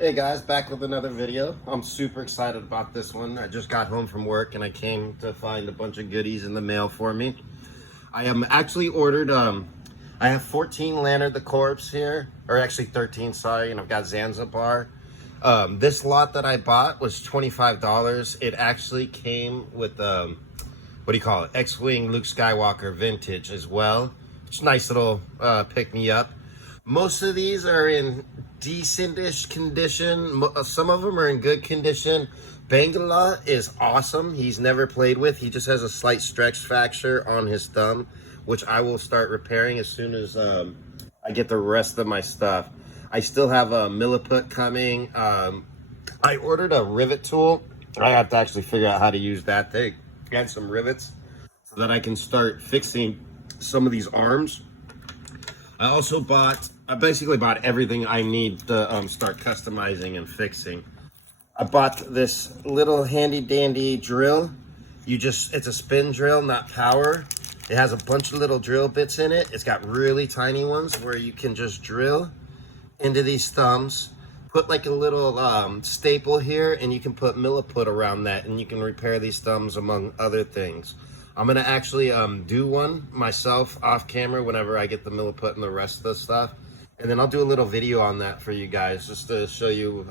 Hey guys, back with another video. I'm super excited about this one. I just got home from work and I came to find a bunch of goodies in the mail for me. I am actually ordered, I have 14 Lanard the Corpse here, or actually 13, sorry, and I've got Zanzibar. This lot that I bought was $25. It actually came with, what do you call it? X-Wing Luke Skywalker vintage as well. It's a nice little pick me up. Most of these are in decent-ish condition. Some of them are in good condition. Bangala is awesome. He's never played with. He just has a slight stretch fracture on his thumb, which I will start repairing as soon as I get the rest of my stuff. I still have a milliput coming. I ordered a rivet tool. I have to actually figure out how to use that thing and some rivets so that I can start fixing some of these arms. I basically bought everything I need to start customizing and fixing. I bought this little handy dandy drill. It's a spin drill, not power. It has a bunch of little drill bits in it. It's got really tiny ones where you can just drill into these thumbs, put like a little staple here, and you can put milliput around that and you can repair these thumbs among other things. I'm gonna actually do one myself off camera whenever I get the milliput and the rest of the stuff. And then I'll do a little video on that for you guys just to show you.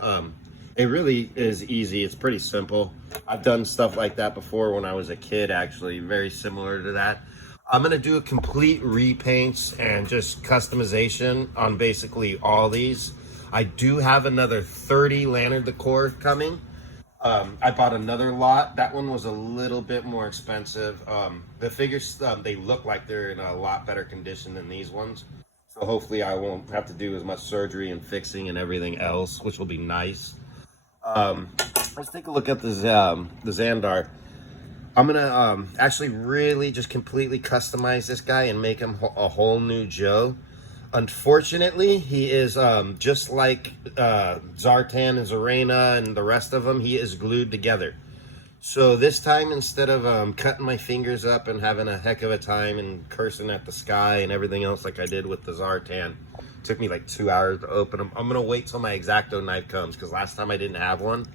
It really is easy. It's pretty simple. I've done stuff like that before when I was a kid, actually, very similar to that. I'm gonna do a complete repaints and just customization on basically all these. I do have another 30 Lanard decor coming. I bought another lot. That one was a little bit more expensive. The figures, they look like they're in a lot better condition than these ones. So hopefully I won't have to do as much surgery and fixing and everything else, which will be nice. Let's take a look at the Xandar. I'm gonna actually really just completely customize this guy and make him a whole new Joe. Unfortunately, he is just like Zartan and Zarena and the rest of them, he is glued together. So this time, instead of cutting my fingers up and having a heck of a time and cursing at the sky and everything else like I did with the Zartan, it took me like 2 hours to open them. I'm gonna wait till my X-Acto knife comes because last time I didn't have one.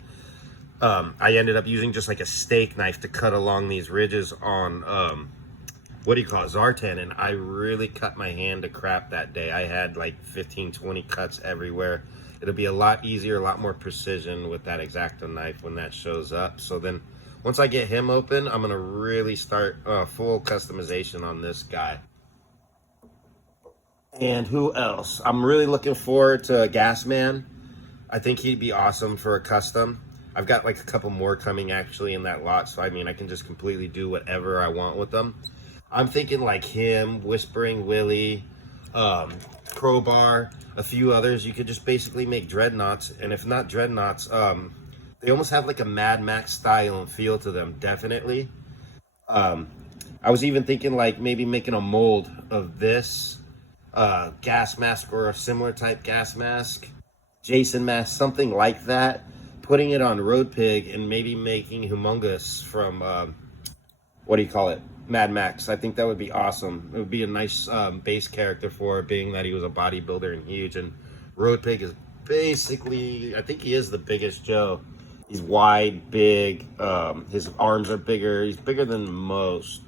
I ended up using just like a steak knife to cut along these ridges on what do you call it, Zartan, and I really cut my hand to crap that day. I had like 15-20 cuts everywhere. It'll be a lot easier, a lot more precision with that X-Acto knife when that shows up. So then once I get him open, I'm gonna really start full customization on this guy. And who else? I'm really looking forward to Gasman. I think he'd be awesome for a custom. I've got like a couple more coming actually in that lot, so I mean I can just completely do whatever I want with them. I'm thinking like him, Whispering Willie, Crowbar, a few others. You could just basically make dreadnoughts, and if not dreadnoughts, they almost have like a Mad Max style and feel to them, definitely. I was even thinking like maybe making a mold of this gas mask or a similar type gas mask, Jason mask, something like that. Putting it on Road Pig and maybe making Humongous from, what do you call it? Mad Max. I think that would be awesome. It would be a nice base character for it, being that he was a bodybuilder and huge. And Road Pig is basically, I think he is the biggest Joe. He's wide, big. His arms are bigger. He's bigger than most.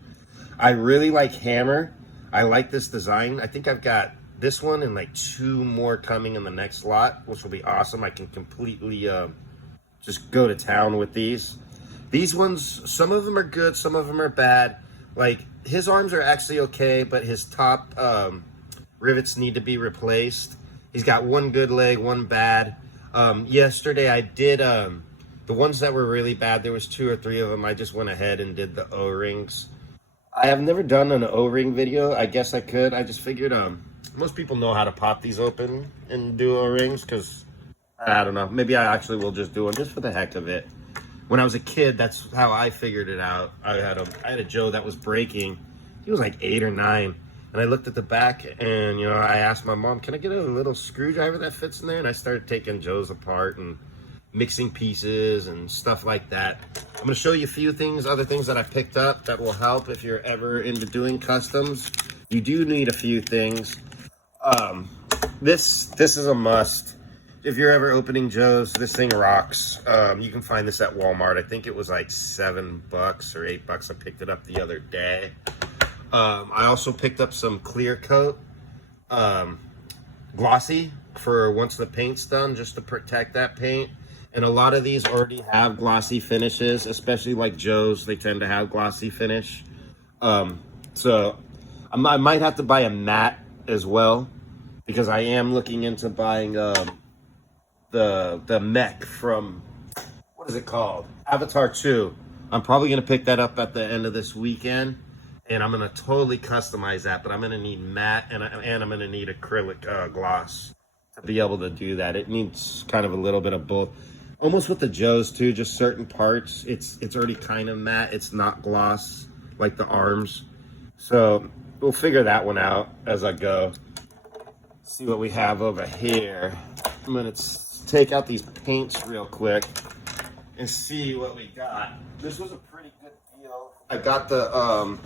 I really like Hammer. I like this design. I think I've got this one and like 2 more coming in the next lot, which will be awesome. I can completely just go to town with these. These ones, some of them are good, some of them are bad. Like, his arms are actually okay, but his top rivets need to be replaced. He's got 1 good leg, 1 bad. Yesterday I did, the ones that were really bad, there was 2 or 3 of them. I just went ahead and did the O-rings. I have never done an O-ring video. I guess I could. I just figured most people know how to pop these open and do O-rings because, I don't know, maybe I actually will just do them just for the heck of it. When I was a kid, that's how I figured it out. I had a Joe that was breaking. He was like 8 or 9. And I looked at the back and, you know, I asked my mom, can I get a little screwdriver that fits in there? And I started taking Joes apart and mixing pieces and stuff like that. I'm going to show you a few things, other things that I picked up that will help if you're ever into doing customs. You do need a few things. This is a must. if you're ever opening Joe's, this thing rocks. You can find this at Walmart. I think it was like $7 or $8. I picked it up the other day. I also picked up some clear coat, glossy, for once the paint's done, just to protect that paint. And a lot of these already have glossy finishes, especially like Joe's. They tend to have glossy finish. So I might have to buy a matte as well, because I am looking into buying the mech from, what is it called? Avatar 2. I'm probably going to pick that up at the end of this weekend, and I'm going to totally customize that, but I'm going to need matte and I'm going to need acrylic gloss to be able to do that. It needs kind of a little bit of both. Almost with the Joe's too, just certain parts, it's already kind of matte. It's not gloss like the arms. So we'll figure that one out as I go. See what we have over here. I'm gonna take out these paints real quick and see what we got. This was a pretty good deal. I got the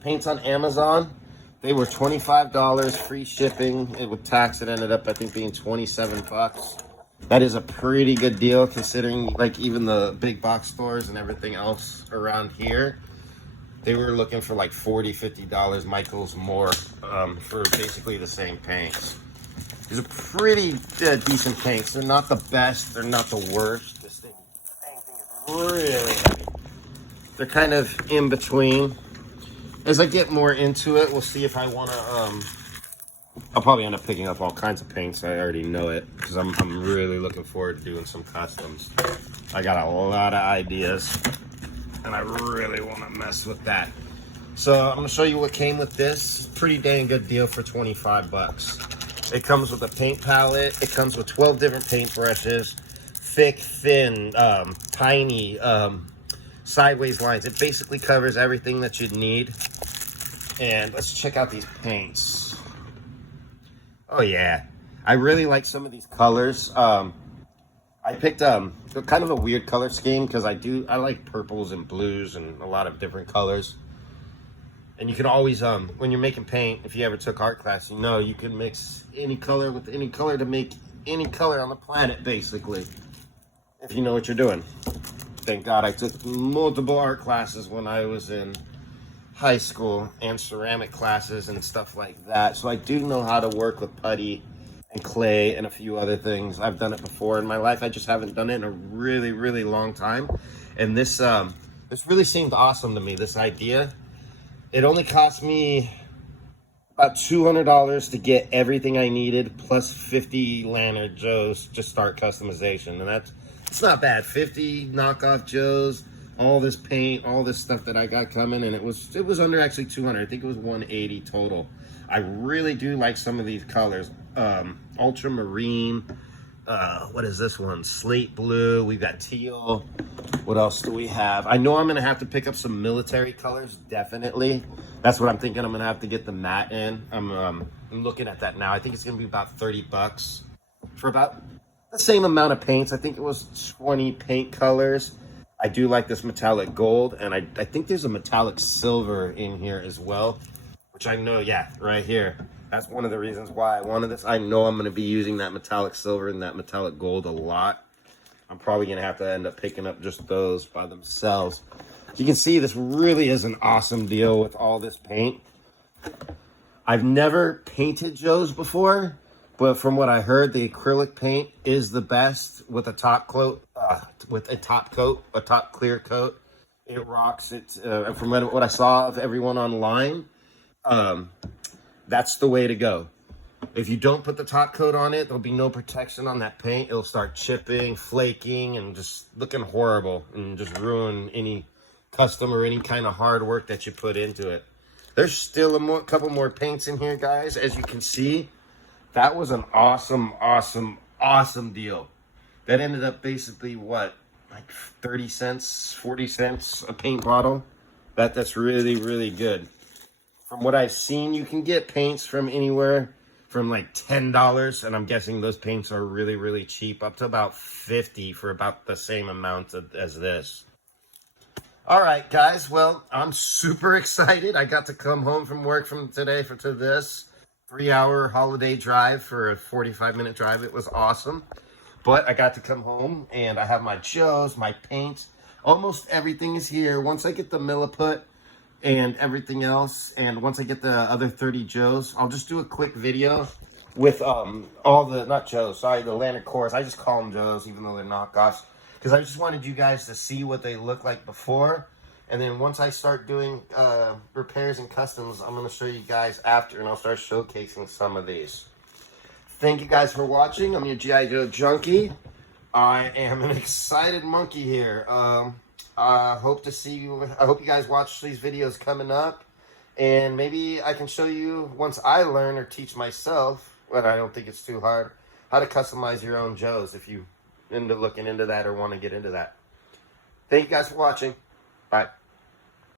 paints on Amazon. They were $25, free shipping. And with tax, it ended up, I think, being $27. That is a pretty good deal, considering like even the big box stores and everything else around here, they were looking for like $40-50 Michael's more for basically the same paints. These are pretty decent paints. They're not the best, they're not the worst. This thing is really heavy. They're kind of in between. As I get more into it, we'll see if I want to I'll probably end up picking up all kinds of paints. I already know it, because I'm really looking forward to doing some customs. I got a lot of ideas, and I really want to mess with that. So I'm going to show you what came with this. Pretty dang good deal for $25. It comes with a paint palette. It comes with 12 different paint brushes, thick, thin, tiny, sideways lines. It basically covers everything that you'd need. And let's check out these paints. Oh yeah, I really like some of these colors. I picked kind of a weird color scheme, because I like purples and blues and a lot of different colors. And you can always when you're making paint, if you ever took art class, you know you can mix any color with any color to make any color on the planet, basically, if you know what you're doing. Thank God I took multiple art classes when I was in high school, and ceramic classes and stuff like that. So I do know how to work with putty and clay and a few other things. I've done it before in my life. I just haven't done it in a really, really long time. And this really seemed awesome to me, this idea. It only cost me about $200 to get everything I needed, plus 50 Lanard Joes to start customization. And it's not bad. 50 knockoff Joes, all this paint, all this stuff that I got coming, and it was under actually 200. I think it was 180 total. I really do like some of these colors. Ultramarine, what is this one? Slate blue, we've got teal. What else do we have? I know I'm gonna have to pick up some military colors, definitely. That's what I'm thinking. I'm gonna have to get the matte in. I'm looking at that now. I think it's gonna be about $30 for about the same amount of paints. I think it was 20 paint colors. I do like this metallic gold, and I think there's a metallic silver in here as well, which I know, yeah, right here. That's one of the reasons why I wanted this. I know I'm going to be using that metallic silver and that metallic gold a lot. I'm probably going to have to end up picking up just those by themselves. You can see this really is an awesome deal with all this paint. I've never painted Joe's before, but from what I heard, the acrylic paint is the best with a top coat. A top clear coat. It rocks. It's from what I saw of everyone online, that's the way to go. If you don't put the top coat on it, there'll be no protection on that paint. It'll start chipping, flaking, and just looking horrible, and just ruin any custom or any kind of hard work that you put into it. There's still a couple more paints in here, guys. As you can see, that was an awesome, awesome, awesome deal. That ended up basically, what, like 30 cents, 40 cents a paint bottle? That's really, really good. From what I've seen, you can get paints from anywhere from like $10, and I'm guessing those paints are really, really cheap, up to about $50 for about the same amount as this. All right, guys, well, I'm super excited. I got to come home from work to this. 3-hour holiday drive for a 45-minute drive. It was awesome. But I got to come home and I have my Joes, my paints. Almost everything is here. Once I get the milliput and everything else, and once I get the other 30 Joes, I'll just do a quick video with all the, not Joes, sorry, the Lanard cores. I just call them Joes even though they're knockoffs, because I just wanted you guys to see what they look like before. And then once I start doing repairs and customs, I'm going to show you guys after, and I'll start showcasing some of these. Thank you guys for watching. I'm your G.I. Joe junkie. I am an excited monkey here. I hope to see you. I hope you guys watch these videos coming up. And maybe I can show you, once I learn or teach myself, but I don't think it's too hard, how to customize your own Joes if you into looking into that or want to get into that. Thank you guys for watching.